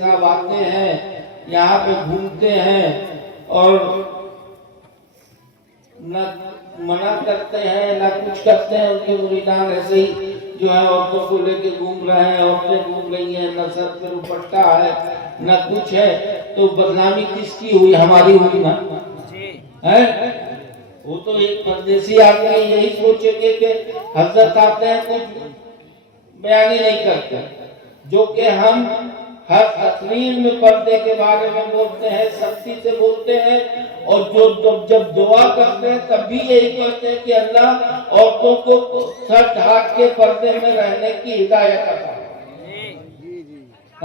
صاحب آتے ہیں یہاں پہ گھومتے ہیں اور نہ منع کرتے ہیں نہ کچھ کرتے ہیں. ان کے مریدان ایسے ہی جو ہے عورتوں کو لے کے گھوم رہے ہیں, عورتیں گھوم رہی ہیں, نہ سر پہ دوپٹہ ہے نہ کچھ ہے. تو بدنامی کس کی ہوئی؟ ہماری ہوئی نا. وہ تو ایک پردیسی آدمی یہی سوچیں گے کہ حضرت آتے ہیں کچھ بیان ہی نہیں کرتے, جو کہ ہم ہر تقریر میں پردے کے بارے میں بولتے ہیں, سختی سے بولتے ہیں, اور جب دعا کرتے ہیں تب بھی یہی کہتے ہیں کہ اللہ عورتوں کو سر ڈھانپ کے پردے میں رہنے کی ہدایت عطا.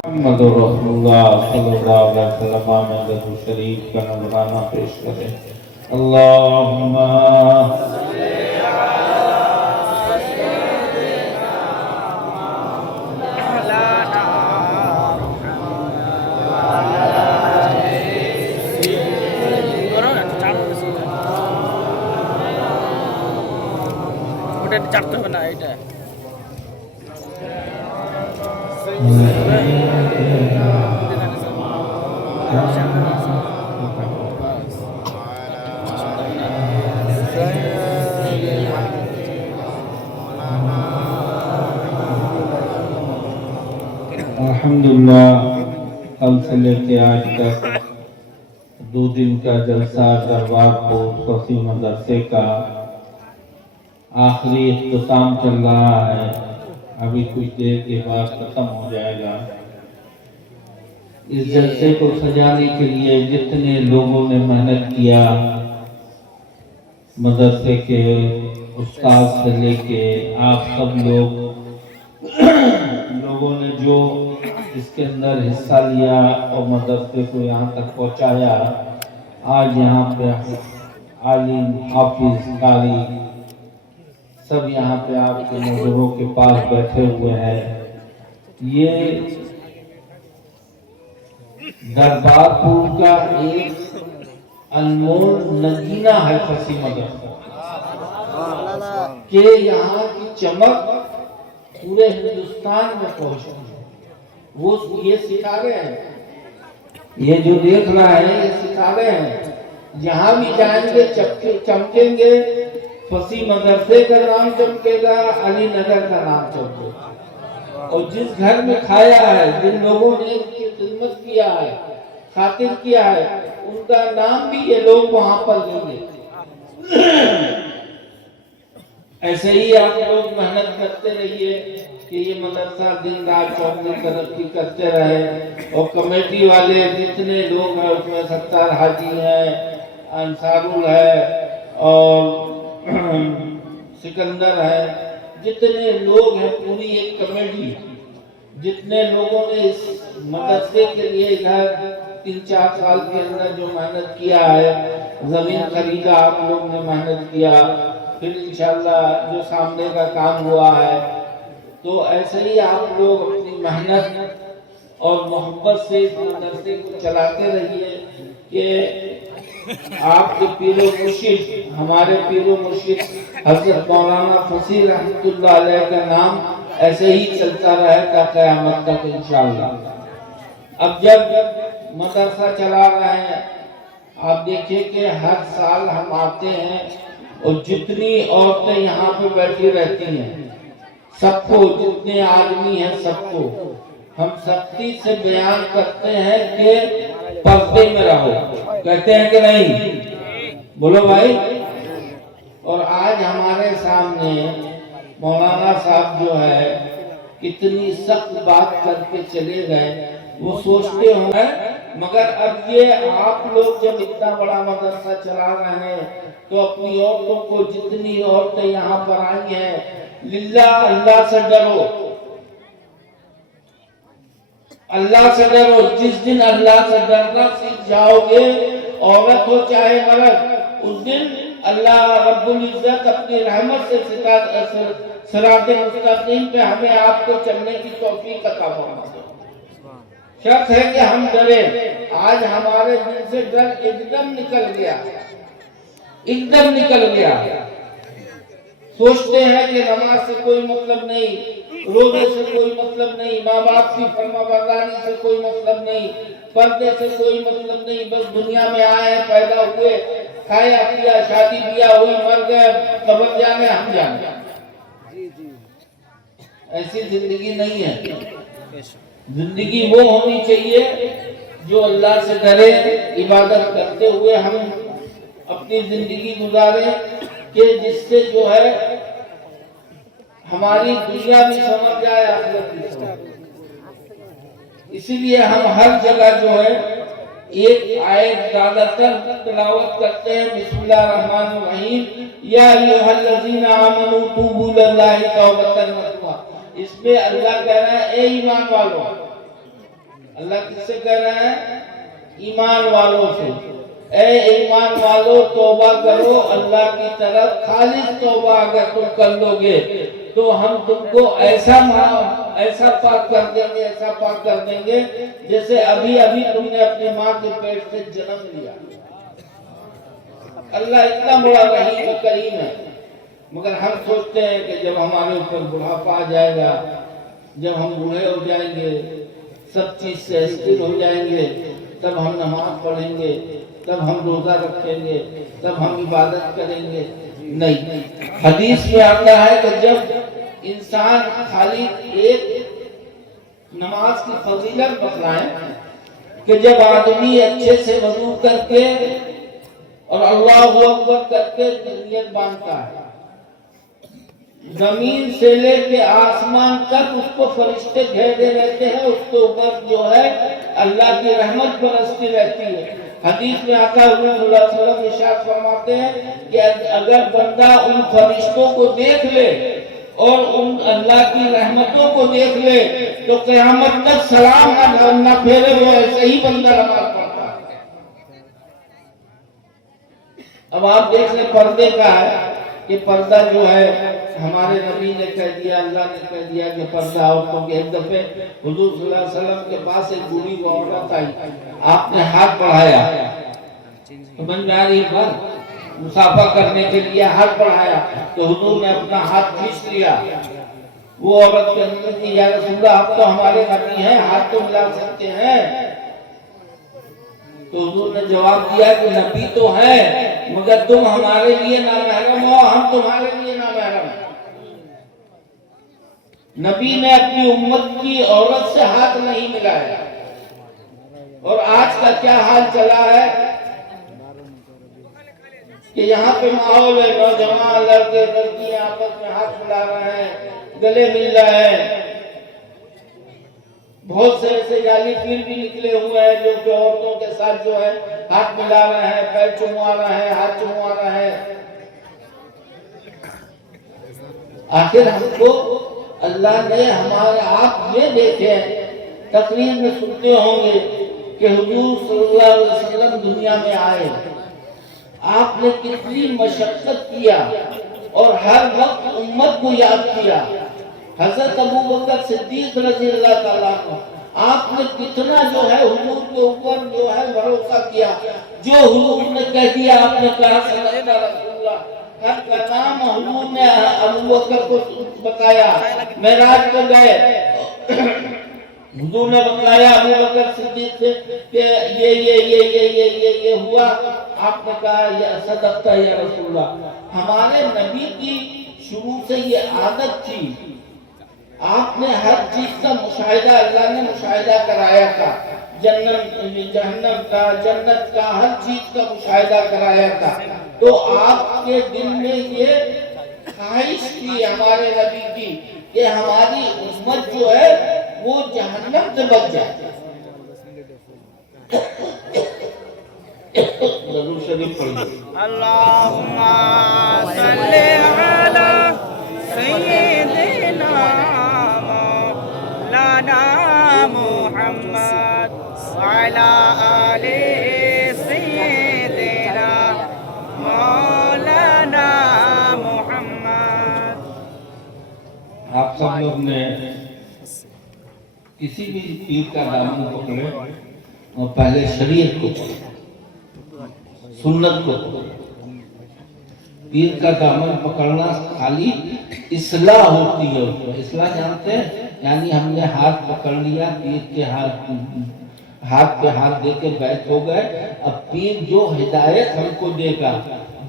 محمد رسول اللہ صلی اللہ علیہ وسلم درود شریف کا نذرانہ پیش کریں. اللہم চারতে হবে না এটা الحمدللہ کل سے لے کے آج تک 2 دن کا جلسہ دربار کو فصیح مدرسے کا آخری اختتام چل رہا ہے. ابھی کچھ دیر کے بعد ختم ہو جائے گا. اس جلسے کو سجانے کے لیے جتنے لوگوں نے محنت کیا, مدرسے کے استاد سے لے کے آپ سب لوگوں نے جو اس کے اندر حصہ لیا اور مدرسے کو یہاں تک پہنچایا. آج یہاں پہ عالم, حافظ, قاری سب یہاں پہ آپ کے نظروں کے پاس بیٹھے ہوئے ہیں. یہ دربار پور کا ایک انمول نگینہ ہے فصیح مدرسہ, کہ یہاں کی چمک پورے ہندوستان میں پہنچی ہے. وہ یہ ستارے ہیں, یہ جو دیکھ رہا ہے یہ ستارے ہیں. جہاں بھی جائیں گے چمکیں گے. فصیح مدرسے کا نام چمکے گا, علی نگر کا نام چمکے گا. اور جس گھر میں کھایا ہے, جن لوگوں نے اس کی خدمت کیا ہے, خاطر کیا ہے, ان کا نام بھی یہ لوگ وہاں پر لیں گے. ایسے ہی آپ لوگ محنت کرتے رہیے کہ یہ مدرسہ دن رات چوکنے ترقی کرتے رہے. اور کمیٹی والے جتنے لوگ ہیں اس میں ستار حاجی ہیں, انصارul ہے اور سکندر ہے, جتنے لوگ ہیں پوری ایک کمیٹی, جتنے لوگوں نے اس مدرسے کے لیے ادھر 3-4 سال کے اندر جو محنت کیا ہے, زمین خریدا آپ لوگ نے محنت کیا, پھر انشاءاللہ جو سامنے کا کام ہوا ہے. تو ایسے ہی آپ لوگ اپنی محنت اور محبت سے اس مدرسے کو چلاتے رہیے کہ آپ کے پیر و مرشد, ہمارے پیر و مرشد حضرت مولانا فصیح رحمۃ اللہ علیہ کا نام ایسے ہی چلتا رہے تا قیامت تک انشاءاللہ. اب جب مدرسہ چلا رہے ہیں, آپ دیکھیں کہ ہر سال ہم آتے ہیں اور جتنی عورتیں یہاں پہ بیٹھی رہتی ہیں, سب کو, جتنے آدمی ہیں سب کو ہم سختی سے بیان کرتے ہیں کہ پردے میں رہو. کہتے ہیں کہ نہیں؟ بولو بھائی. اور آج ہمارے سامنے مولانا صاحب جو ہے کتنی سخت بات کر کے چلے گئے. وہ سوچتے ہوں گے مگر اب یہ آپ لوگ جب اتنا بڑا مدرسہ چلا رہے ہیں تو اپنی عورتوں کو, جتنی عورتیں یہاں پر آئی ہیں, للہ اللہ سے ڈرو, اللہ سے ڈرو. جس دن اللہ سے ڈرنا سیکھ جاؤ گے, عورت ہو چاہے مرد, اس دن اللہ رب العزت اپنی رحمت سے صراط مستقیم پہ ہمیں آپ کو چلنے کی توفیق عطا فرما دے. شرط ہے کہ ہم ڈریں. آج ہمارے دل سے ڈر ایک دم نکل گیا, ایک دم نکل گیا. سوچتے ہیں کہ نماز سے کوئی مطلب نہیں, روزے سے کوئی مطلب نہیں، ماں باپ کی فرما برداری سے کوئی مطلب نہیں، پردے سے کوئی مطلب نہیں، بس دنیا میں آئے پیدا ہوئے، کھایا پیا، شادی بیاہ ہوئی، مر گئے، قبر جانے ہم جانے۔ ایسی زندگی نہیں ہے۔ زندگی وہ ہونی چاہیے جو اللہ سے ڈرے، عبادت کرتے ہوئے ہم اپنی زندگی گزاریں، کہ جس سے جو ہے ہماری دنیا بھی سمجھ جائے، آخرت بھی سمجھ جائے۔ اسی لیے ہم ہر جگہ جو ہے ایک آیت زیادہ تر تلاوت کرتے ہیں، بسم اللہ الرحمن الرحیم، یا ایھا الذین آمنوا توبوا الی اللہ توبۃ نصوحا۔ اس میں اللہ کہہ رہا ہے اے ایمان والو، اللہ کس سے کہہ رہا ہے؟ ایمان والوں سے، اے ایمان والو توبہ کرو اللہ کی طرف، خالص توبہ اگر تم کر لو گے تو ہم تم کو ایسا پاک کر دیں گے، ایسا پاک کر دیں گے جیسے ابھی ابھی تم نے اپنی ماں کے پیٹ سے جنم لیا۔ اللہ اتنا بڑا رحیم و کریم ہے، مگر ہم سوچتے ہیں کہ جب ہمارے اوپر بڑھاپا آ جائے گا، جب ہم بوڑھے ہو جائیں گے، سب چیز سے استھر ہو جائیں گے، تب ہم نماز پڑھیں گے، تب ہم روزہ رکھیں گے، تب ہم عبادت کریں گے۔ نہیں، حدیث میں آتا ہے کہ جب انسان خالی ایک نماز کی فضیلت بتلائیں کہ جب آدمی اچھے سے وضو کر کے اور اللہ اکبر کر کے نیت باندھتا ہے، زمین سے لے کے آسمان تک اس کو فرشتے گھیرے رہتے ہیں، اس کے اوپر جو ہے اللہ کی رحمت برستی رہتی ہے۔ حدیث میں آتا ہے حضور صلی اللہ علیہ وسلم ارشاد فرماتے ہیں کہ اگر بندہ ان فرشتوں کو دیکھ لے اور ان اللہ کی رحمتوں کو دیکھ لے تو قیامت تک سلام نہ پھیرے، وہ ایسے ہی بندہ نماز پڑھتا ہے۔ اب آپ دیکھ لیں پردے کا ہے کہ پردہ جو ہے ہمارے نبی نے کہہ دیا، اللہ نے کہہ دیا کہ پردہ عورتوں کے۔ ایک دفعہ حضور صلی اللہ علیہ وسلم کے پاس ایک بوڑھی عورت آئی، آپ نے ہاتھ بڑھایا، سمجھ میں آ رہی بات، مصافحہ کرنے کے لیے ہاتھ بڑھایا تو حضور نے اپنا ہاتھ کھینچ لیا۔ وہ عورت کہنے لگی یا رسول اللہ آپ تو ہمارے نبی ہیں، ہاتھ تو ملا سکتے ہیں۔ تو حضور نے جواب دیا کہ نبی تو ہے مگر تم ہمارے لیے نامحرم ہو، ہم تمہارے لیے نامحرم ہیں۔ نبی نے اپنی امت کی عورت سے ہاتھ نہیں ملایا۔ اور آج کا کیا حال چلا ہے کہ یہاں پہ ماحول ہے، نوجوان لڑکے لڑکیاں آپس میں ہاتھ ملا رہے ہیں، گلے مل رہے ہیں۔ بہت سے ایسے جعلی پیر بھی نکلے ہوئے ہیں جو کہ عورتوں کے ساتھ جو ہے ہاتھ ملا رہے ہیں، پیر چوموا رہے ہیں، ہاتھ چوموا رہے ہیں۔ آخر ہم کو اللہ نے ہمارے آپ یہ دیکھے، تقریر میں سنتے ہوں گے کہ حضور صلی اللہ علیہ وسلم دنیا میں آئے، آپ نے کتنی مشقت کیا اور ہر وقت امت کو یاد کیا۔ حضرت ابوبکر صدیق رضی اللہ تعالیٰ عنہ، آپ نے کتنا جو ہے حضور کے اوپر جو ہے بھروسہ کیا، جو حضور نے کہہ دیا آپ نے کہا صدقت رسول اللہ، ہر کا نام حضور نے ابوبکر کو بتایا۔ معراج پہ گئے، حضور نے بتلایا ابوبکر صدیق سے کہ یہ ہوا، آپ نے کہا یا صدقت یا رسول اللہ۔ ہمارے نبی کی شروع سے یہ عادت تھی، آپ نے ہر چیز کا مشاہدہ، اللہ نے مشاہدہ کرایا تھا، جہنم کا، جنت کا، ہر چیز کا مشاہدہ کرایا تھا۔ تو آپ کے دل میں یہ خواہش تھی ہمارے نبی کی کہ ہماری امت جو ہے وہ جہنم سے بچ جائے۔ ضرور شریف پڑھیے۔ اللہم صلی علی سیدنا مولانا محمد وعلی آل سیدنا مولانا محمد۔ آپ سب لوگ نے کسی بھی پیر کا دامن پکڑے اور پہلے شریعت کو پڑھے، سنت کو پڑھے۔ پیر کا دامن پکڑنا خالی اصلاح ہوتی ہے اس میں. اصلاح جانتے ہیں؟ یعنی ہم نے ہاتھ پکڑ لیا، پیر کے ہاتھ پہ ہاتھ دے کے بیعت ہو گئے. اب پیر جو ہدایت ہم کو دے گا،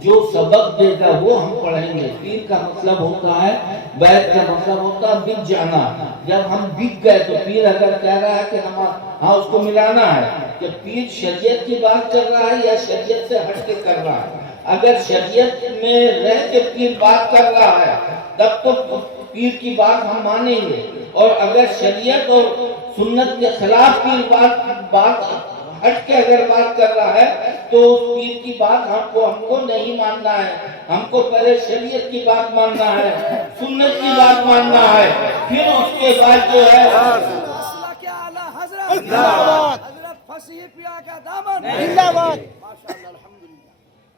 جو سبق دے گا وہ ہم پڑھیں گے. پیر کا مطلب ہوتا ہے، بیعت کا مطلب ہوتا ہے بک جانا. جب ہم بک گئے تو پیر اگر کہہ رہا ہے کہ ہاں اس کو ملانا ہے، کہ پیر شریعت کی بات کر رہا ہے یا شریعت سے ہٹ کے کر رہا ہے. اگر شریعت میں رہ کے پیر بات کر رہا ہے تب تو پیر کی بات ہم مانیں گے، اور اگر شریعت اور سنت کے خلاف پیر بات ہٹ کے اگر بات کر رہا ہے تو اس پیر کی بات ہم کو نہیں ماننا ہے. ہم کو پہلے شریعت کی بات ماننا ہے، سنت کی بات ماننا ہے، پھر اس کے بعد جو ہے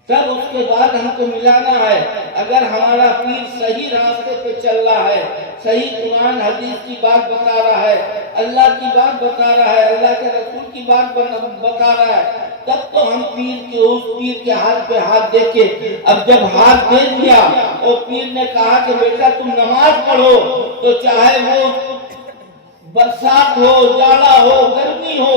تب اس کے بعد ہم کو ملانا ہے. اگر ہمارا پیر صحیح راستے پہ چل رہا ہے، صحیح قرآن حدیث کی بات بتا رہا ہے، اللہ کی بات بتا رہا ہے، اللہ کے رسول کی بات بتا رہا ہے، تب تو ہم اس پیر کے ہاتھ پہ ہاتھ دے کے. اب جب ہاتھ دے دیا اور پیر نے کہا کہ بیٹا تم نماز پڑھو، تو چاہے وہ برسات ہو، جاڑا ہو، گرمی ہو،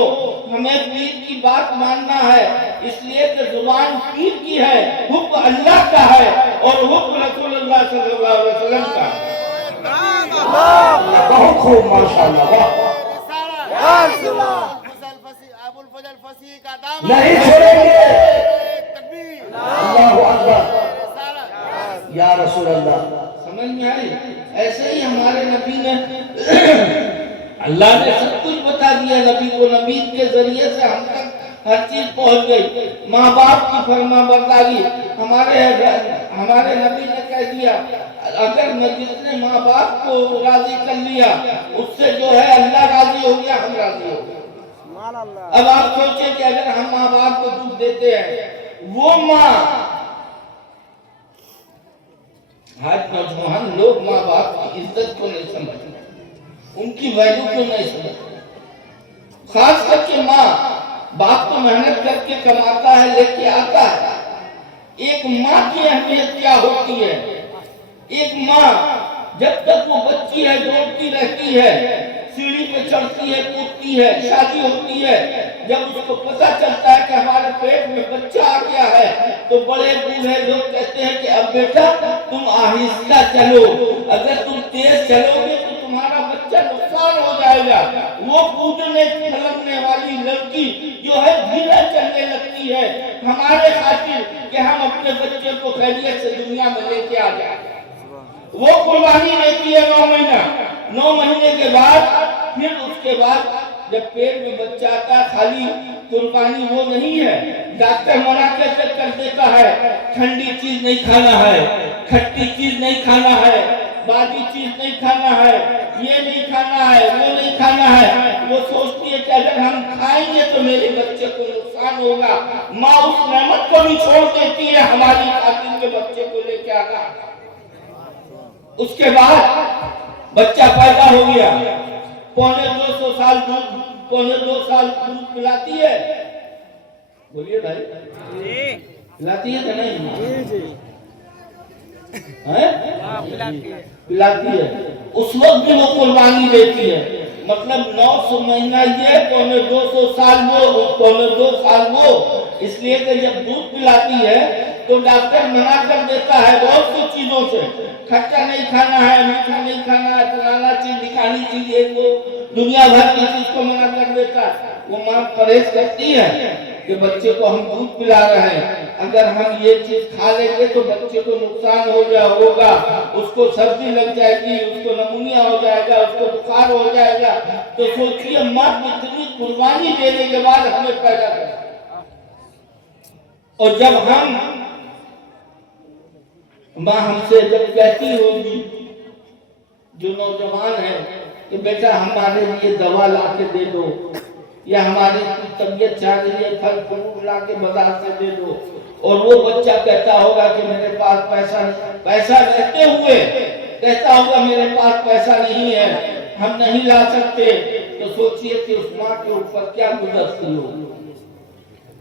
ہمیں پیر کی بات ماننا ہے. اس لیے کہ زبان پیر کی ہے، حکم اللہ کا ہے اور حکم رسول اللہ صلی اللہ علیہ وسلم کا ہے. بہت خوب، ماشاءاللہ. ابو الفضل فصیح کا دامن نہیں چھوڑیں گے. اللہ اکبر یا رسول اللہ. سمجھ میں آئی؟ ایسے ہی ہمارے نبی نے اللہ نے سب کچھ بتا دیا نبی کو. نبی کے ذریعے سے ہم تک ہر چیز پہنچ گئی. ماں باپ کی فرما برداری ہمارے نبی نے کہہ دیا، اگر میں جس نے ماں باپ کو راضی کر لیا اس سے جو ہے اللہ راضی ہو گیا، ہم راضی ہو گئے. اب آپ سوچیں کہ اگر ہم ماں باپ کو دکھ دیتے ہیں، وہ ماں، آج نوجوان لوگ ماں باپ کی عزت کو نہیں سمجھتے، ان کی ویلیو کو نہیں سمجھتے. خاص کر کے ماں باپ کو محنت کر کے کماتا ہے، لے کے آتا ہے. ایک ماں کی اہمیت کیا ہوتی ہے؟ ایک ماں جب تک وہ بچی ہے دوڑتی رہتی ہے، سیڑھی پہ چڑھتی ہے، کودتی ہے، شادی ہوتی ہے. جب اس کو پتہ چلتا ہے کہ ہمارے پیٹ میں بچہ آ گیا ہے تو بڑے بوڑھے لوگ کہتے ہیں کہ اب بیٹا تم آہستہ چلو، اگر تم تیز چلو گے تو تمہارا بچہ نقصان ہو جائے گا. وہ کودنے پھلکنے والی لڑکی جو ہے دھیرے چلنے لگتی ہے ہمارے خاطر کہ ہم اپنے بچے کو خیریت سے دنیا میں لے کے آ جائیں. وہ قربانی دیتی ہے 9 مہینہ. 9 مہینے کے بعد پھر اس کے بعد جب پیٹ میں بچہ آتا ہے، خالی قربانی وہ نہیں ہے. ڈاکٹر منع کر دیتا ہے، ٹھنڈی چیز نہیں کھانا ہے، کھٹی چیز نہیں کھانا ہے، بازی چیز نہیں کھانا ہے، یہ نہیں کھانا ہے، وہ نہیں کھانا ہے. وہ سوچتی ہے کہ اگر ہم کھائیں گے تو میرے بچے کو نقصان ہوگا. ماں اس نعمت کو بھی چھوڑ دیتی ہے ہماری خاطر کے بچے کو لے کے آنا. اس کے بعد بچہ پیدا ہو گیا، پونے 2 سال دودھ پلاتی ہے. بولیے بھائی، پلاتی ہے کہ نہیں؟ پلاتی ہے. اس وقت بھی وہ قربانی دیتی ہے. مطلب 900 مہینہ یہ، پونے 200 سال وہ، پونے 2 سال وہ. اس لیے کہ جب دودھ پلاتی ہے تو ڈاکٹر منع کر دیتا ہے بہت سی چیزوں سے. کھٹا نہیں کھانا ہے، میٹھا نہیں کھانا ہے، فلانا چیز دکھانی چاہیے، وہ دنیا بھر کی چیز کو منع کر دیتا ہے. وہ ماں پرہیز کرتی ہے کہ بچے کو ہم دودھ پلا رہے ہیں، اگر ہم یہ چیز کھا لیں گے تو بچے کو نقصان ہوگا، اس کو سردی لگ جائے گی، اس کو نمونیا ہو جائے گا، اس کو بخار ہو جائے گا. تو سوچئے ماں کتنی قربانی دینے کے بعد ہمیں پیدا کرا. اور جب ماں ہم سے جب کہتی ہوگی، جو نوجوان ہے، کہ بیٹا ہمارے لیے دوا لا کے دے دو، یا ہماری طبیعت چاہ رہی ہے پھل فروٹ لا کے بازار سے دے دو، اور وہ بچہ کہتا ہوگا کہ میرے پاس پیسہ رہتے ہوئے کہتا ہوگا میرے پاس پیسہ نہیں ہے، ہم نہیں لا سکتے. تو سوچئے کہ اس ماں کے اوپر کیا گزرتی ہوگی،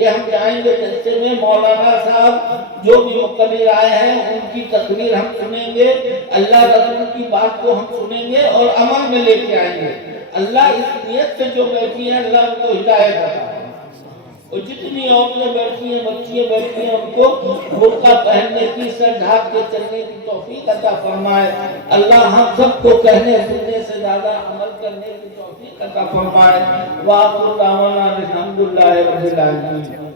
کہ ہم جائیں گے جلسے میں، مولانا صاحب جو بھی مقرر آئے ہیں ان کی تقریر ہم سنیں گے، اللہ رسول کی بات کو ہم سنیں گے اور عمل میں لے کے آئیں گے۔ اللہ اس نیت سے جو بیٹھی ہیں اللہ ان کو ہدایت عطا فرمائے، اور جتنی عورتیں بیٹھی ہیں، بچیاں بیٹھی ہیں، ان کو برقع پہننے کی، سر ڈھانپ کے چلنے کی توفیق عطا فرمائے۔ اللہ ہم سب کو کہنے سننے سے زیادہ عمل کرنے کی توفیق عطا فرمائے۔ وآخر دعوانا الحمدللہ رب العالمین۔